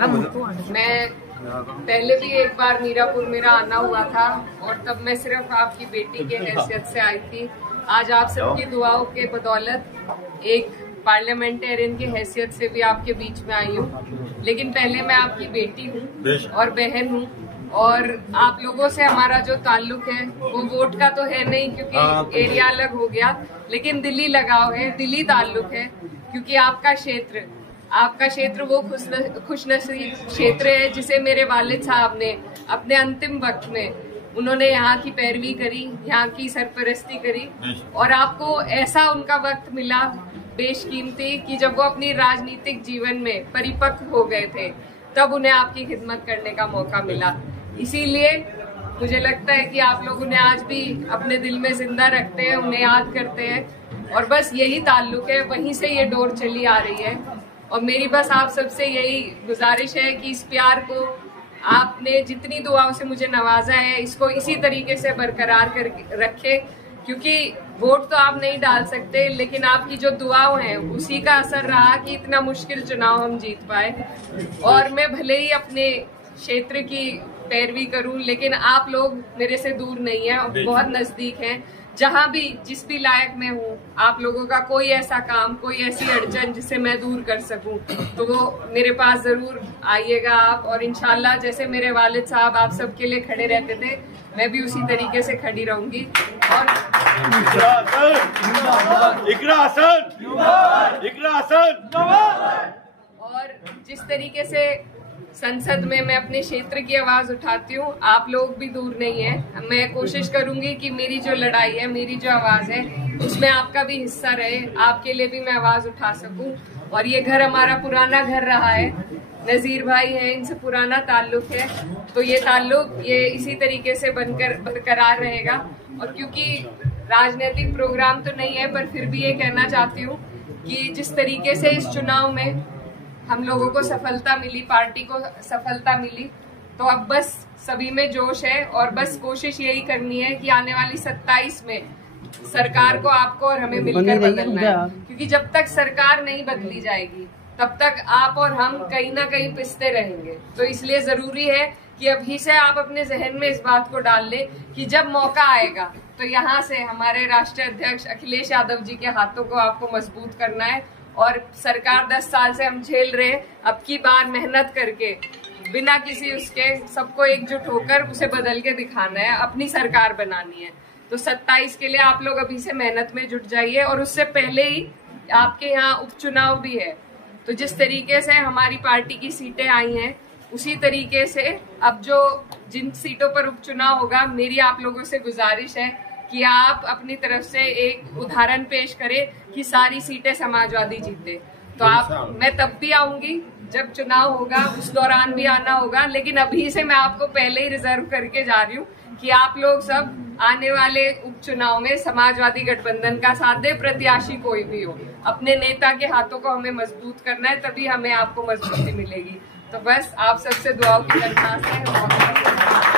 मैं पहले भी एक बार मीरापुर मेरा आना हुआ था और तब मैं सिर्फ आपकी बेटी के हैसियत से आई थी। आज आप सबकी दुआओं के बदौलत एक पार्लियामेंटेरियन की हैसियत से भी आपके बीच में आई हूँ। लेकिन पहले मैं आपकी बेटी हूँ और बहन हूँ और आप लोगों से हमारा जो ताल्लुक है वो वोट का तो है नहीं क्योंकि एरिया अलग हो गया, लेकिन दिली लगाव है, दिली ताल्लुक है क्योंकि आपका क्षेत्र वो खुशनसीब क्षेत्र है जिसे मेरे वालिद साहब ने अपने अंतिम वक्त में उन्होंने यहाँ की पैरवी करी, यहाँ की सरपरस्ती करी और आपको ऐसा उनका वक्त मिला बेशकीमती कि जब वो अपनी राजनीतिक जीवन में परिपक्व हो गए थे तब उन्हें आपकी खिदमत करने का मौका मिला। इसीलिए मुझे लगता है कि आप लोग उन्हें आज भी अपने दिल में जिंदा रखते हैं, उन्हें याद करते हैं और बस यही ताल्लुक है, वहीं से ये डोर चली आ रही है। और मेरी बस आप सबसे यही गुजारिश है कि इस प्यार को आपने जितनी दुआओं से मुझे नवाजा है इसको इसी तरीके से बरकरार कर रखे, क्योंकि वोट तो आप नहीं डाल सकते लेकिन आपकी जो दुआओं हैं उसी का असर रहा कि इतना मुश्किल चुनाव हम जीत पाए। और मैं भले ही अपने क्षेत्र की पैरवी करूं लेकिन आप लोग मेरे से दूर नहीं है, बहुत नजदीक हैं। जहां भी जिस भी लायक में हूँ आप लोगों का कोई ऐसा काम, कोई ऐसी अड़चन जिसे मैं दूर कर सकूं तो वो मेरे पास जरूर आइएगा आप। और इंशाल्लाह जैसे मेरे वालिद साहब आप सबके लिए खड़े रहते थे मैं भी उसी तरीके से खड़ी रहूंगी। और जिस तरीके से संसद में मैं अपने क्षेत्र की आवाज उठाती हूँ आप लोग भी दूर नहीं है। मैं कोशिश करूंगी कि मेरी जो लड़ाई है, मेरी जो आवाज है उसमें आपका भी हिस्सा रहे, आपके लिए भी मैं आवाज उठा सकूं। और ये घर हमारा पुराना घर रहा है, नजीर भाई हैं, इनसे पुराना ताल्लुक है, तो ये ताल्लुक ये इसी तरीके से बनकर बरकरार रहेगा। और क्योंकि राजनीतिक प्रोग्राम तो नहीं है पर फिर भी ये कहना चाहती हूँ कि जिस तरीके से इस चुनाव में हम लोगों को सफलता मिली, पार्टी को सफलता मिली, तो अब बस सभी में जोश है और बस कोशिश यही करनी है कि आने वाली 27 में सरकार को आपको और हमें मिलकर बदलना है। क्योंकि जब तक सरकार नहीं बदली जाएगी तब तक आप और हम कहीं ना कहीं पिसते रहेंगे। तो इसलिए जरूरी है कि अभी से आप अपने जहन में इस बात को डाल ले कि जब मौका आएगा तो यहाँ से हमारे राष्ट्रीय अध्यक्ष अखिलेश यादव जी के हाथों को आपको मजबूत करना है। और सरकार 10 साल से हम झेल रहे हैं, अब की बार मेहनत करके बिना किसी उसके सबको एकजुट होकर उसे बदल के दिखाना है, अपनी सरकार बनानी है। तो 27 के लिए आप लोग अभी से मेहनत में जुट जाइए। और उससे पहले ही आपके यहाँ उपचुनाव भी है, तो जिस तरीके से हमारी पार्टी की सीटें आई हैं उसी तरीके से अब जो जिन सीटों पर उपचुनाव होगा मेरी आप लोगों से गुजारिश है कि आप अपनी तरफ से एक उदाहरण पेश करें कि सारी सीटें समाजवादी जीते। तो मैं तब भी आऊंगी जब चुनाव होगा, उस दौरान भी आना होगा, लेकिन अभी से मैं आपको पहले ही रिजर्व करके जा रही हूँ कि आप लोग सब आने वाले उपचुनाव में समाजवादी गठबंधन का साथ दे, प्रत्याशी कोई भी हो, अपने नेता के हाथों को हमें मजबूत करना है, तभी हमें आपको मजबूती मिलेगी। तो बस आप सबसे दुआओं की दरख्वास्त है।